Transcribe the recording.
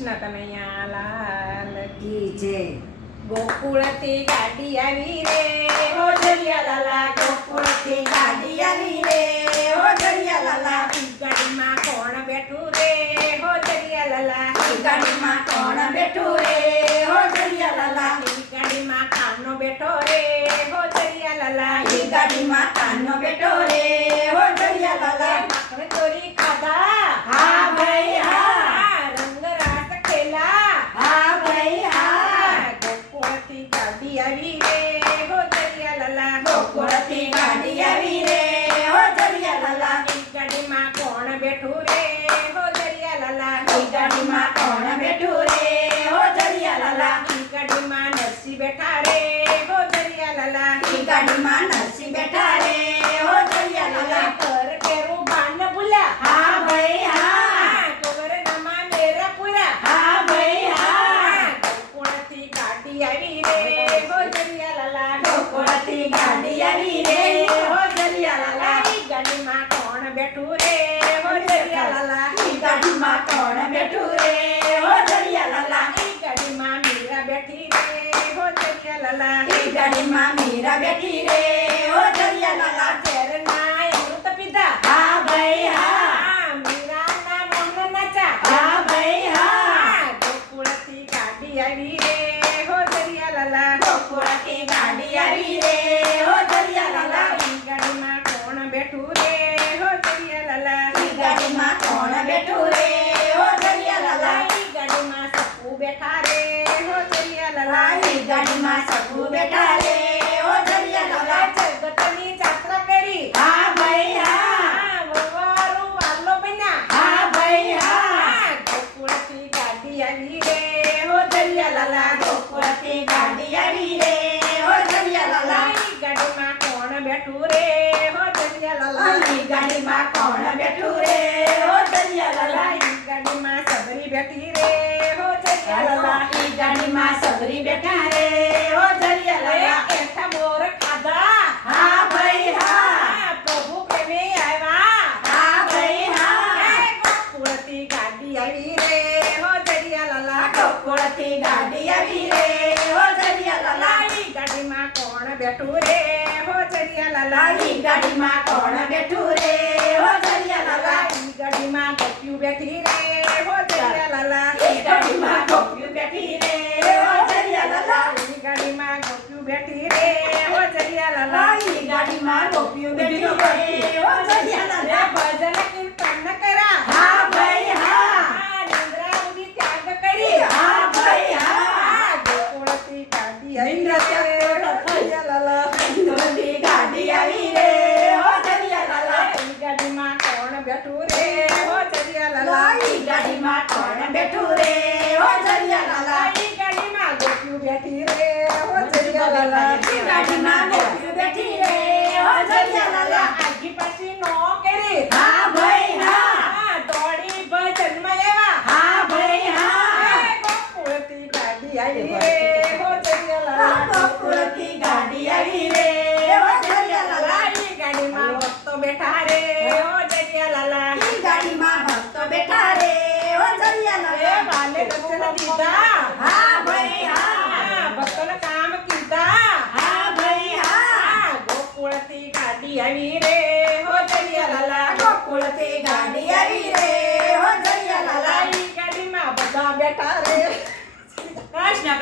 કૃષ્ણ કનૈયા લાલ કી જય. ગોકુળથી ગાડી આવી રે હો જરિયા લાલા, ગોકુળથી ગાડી આવી રે હો જરિયા લાલા. ગાડીમાં કોણ બેઠું રે હો જરિયા લાલા ગાડીમાં કોણ બેઠું રે હો જરિયા લાલા. ગાડીમાં કાનો બેઠો રે હો જરિયા લાલા ગાડીમાં કાનો બેઠો રે હો જરિયા લાલા. આપણે ચોરી ખાધા હા ભાઈ હા, રંગ રાસ ખેલા હા ભાઈ હા. ગોકુળથી ગાડી આવી રે હો જરિયા લાલા ગોકુળથી ગાડી આવી રે હો જરિયા લાલા. ગાડીમાં કોણ બેઠું રે હો જરિયા લાલા ગાડીમાં કોણ બેઠું રે હો જરિયા લાલા. ગાડીમાં નરસિંહ બેઠા રે હો જરિયા લાલા ગાડીમાં નરસિંહ બેઠા રે હો જરિયા લાલા. ઘર કેરું ભાન ભૂલ્યા હા ભાઈ હા, ગોવર્ધનમાં મેરા પૂરા હા ભાઈ હા. ગોકુળથી ગાડી આવી રે હો જરિયા લાલા ગોકુળથી ગાડી આવી રે હો જરિયા લાલા. ગાડીમાં કોણ બેઠું રે હો જરિયા લાલા ગાડીમાં કોણ બેઠું રે હો જરિયા લાલા. ગાડીમાં મીરા બેઠી રે હો જરિયા લાલા ગાડીમાં મીરા બેઠી રે હો જરિયા લાલા. ઝેરના અમૃત પીધા હા ભાઈ હા, મીરાના મોહન નાચા હા ભાઈ હા. ગોકુળથી ગાડી આવી રે હો જરિયા લાલા ગોકુળથી ગાડી આવી રે હો જરિયા લાલા. ગાડીમાં કોણ બેઠું રે હો જરિયા લાલા ગાડીમાં કોણ બેઠું રે હો જરિયા લાલા. ગાડીમાં સપુ બેઠા રે હો જરિયા લાલા ગાડીમાં સખુ બેઠા રે હો જરિયા લાલા. જગતની જાત્રા કરી હા ભાઈ હા, વવારું વાલો બન્યા હા ભાઈ હા. ગોકુળથી ગાડી આવી રે હો જરિયા લાલા ગોકુળથી ગાડી આવી રે હો જરિયા લાલા. ગાડીમાં કોણ બેઠું રે હો જરિયા લાલા ગાડીમાં કોણ બેઠું રે હો જરિયા લાલા. ગાડીમાં સબરી બેઠી રે હો જરિયા લાલા ગાડીમાં સબરી બેઠા રે હો જરિયા લાલા. એઠા મોર ખાધા હા ભાઈ હા, પ્રભુ પ્રેમે આવ્યા હા ભાઈ હા. ગોકુળથી ગાડી આવી રે હો જરિયા લાલા ગોકુળથી ગાડી આવી રે હો જરિયા લાલા. ગાડીમાં કોણ બેઠું રે હો જરિયા લાલા ગાડીમાં કોણ બેઠું રે હો જરિયા લાલા. ગાડીમાં ગપ્યું બેઠી રે હો જરિયા લાલા ગાડીમાં ગોપીઓ બેઠી રે હો જરિયા લાલા. ગાડીમાં ગપ્યું બેઠી રે હો જરિયા લાલા ગાડીમાં ગોપીઓ બેઠી રે હો જરિયા લાલા. ભજન કીર્તન કરા હા ભાઈ હા, નિંદ્રા સુધી ત્યાગ કરી હા ભાઈ હા. ગોકુળથી ગાડી આવી નિંદ્રા ત્યાગ રે હો જરિયા લાલા ગોકુળથી ગાડી આવી રે હો જરિયા લાલા. ગાડીમાં કોણ બેઠું રે હો જરિયા લાલા ગાડીમાં કોણ બેઠું રે હો જરિયા લાલા. ગાડીમાં ગોપીઓ બેઠી રે હો જરિયા લાલા ગાડીમાં ગોપીઓ બેઠી રે હો જરિયા લાલા. આગી પાછી નો કરી હા ભાઈ હા, દોડી ભજનમાં એવા હા ભાઈ હા. ગોકુળથી ગાડી આવી રે હો જરિયા લાલા ગોકુળથી ગાડી આવી રે હો જરિયા લાલા. ગાડીમાં ભક્તો બેઠા રે હો જરિયા લાલા ગાડીમાં ભક્તો બેઠા રે હો જરિયા લાલા. બાલે દર્શન દીધા હા ભાઈ હા, ભક્તોને કામ કીધા હા ભાઈ હા. ગોકુળથી ગાડી આવી રે હો જરિયા લાલા ગોકુળથી ગાડી આવી રે હો જરિયા લાલા. ગાડીમાં બધા બેઠા રે કૃષ્ણ